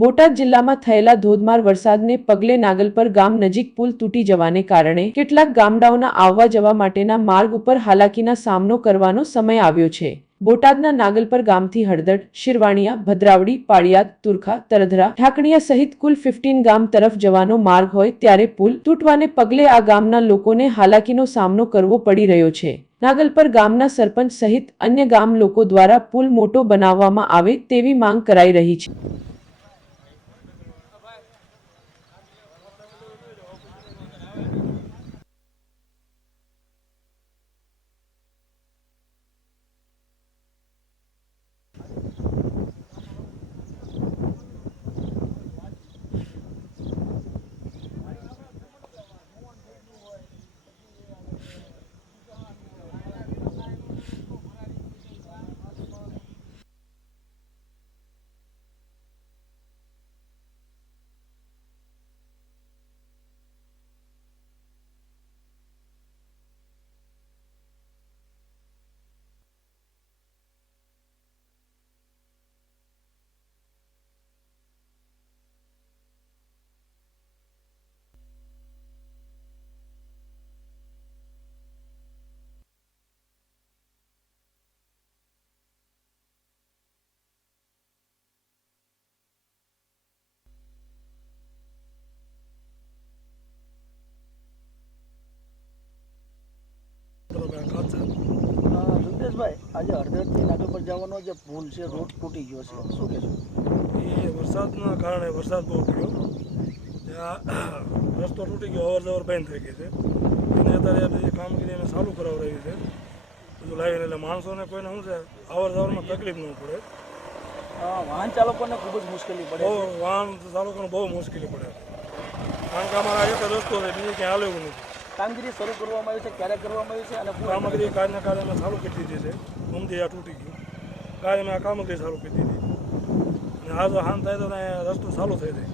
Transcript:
બોટાદ જિલ્લામાં થયેલા ધોધમાર વરસાદને પગલે નાગલપર ગામ નજીક પુલ તૂટી જવાને કારણે કેટલાક ગામડાઓના આવવા જવા માટેના માર્ગ ઉપર હાલાકીનો સામનો કરવાનો સમય આવ્યો છે। બોટાદના નાગલપર ગામથી હળદડ, શિરવાણિયા, ભદ્રાવડી, પાળિયાદ, તુરખા, તરધરા, ઢાકણિયા સહિત કુલ 15 ગામ તરફ જવાનો માર્ગ હોય ત્યારે પુલ તૂટવાને પગલે આ ગામના લોકોને હાલાકીનો સામનો કરવો પડી રહ્યો છે। નાગલપર ગામના સરપંચ સહિત અન્ય ગામ લોકો દ્વારા પુલ મોટો બનાવવામાં આવે તેવી માંગ કરાઈ રહી છે। ભાઈ આજે હળદરથી નાગલપર જવાનો જે પુલ છે રોડ તૂટી ગયો છે, શું કહેશો? એ વરસાદના કારણે વરસાદ બહુ થયો, ત્યાં રસ્તો તૂટી ગયો, અવર જવર બંધ થઈ ગઈ છે અને અત્યારે બધી કામગીરી અમે ચાલુ કરાવી છે બધું લાવીને, એટલે માણસોને કોઈને શું છે અવર જવરમાં તકલીફ ન પડે। વાહન ચાલકોને ખૂબ જ મુશ્કેલી પડે, બહુ વાહન ચાલકોને બહુ મુશ્કેલી પડે, કારણ કે અમારા એક જ રસ્તો છે, બીજે ક્યાં હાલેવું નથી। કામગીરી શરૂ કરવામાં આવી છે, ક્યારે કરવામાં આવી છે અને કામગીરી કાલના કાલે અમે ચાલુ કરી દીધી છે। ઊંધી આ તૂટી ગયું, કાલે અમે આ કામગીરી ચાલુ કરી દીધી અને આ જો હાન થાય તો રસ્તો ચાલુ થઈ જાય।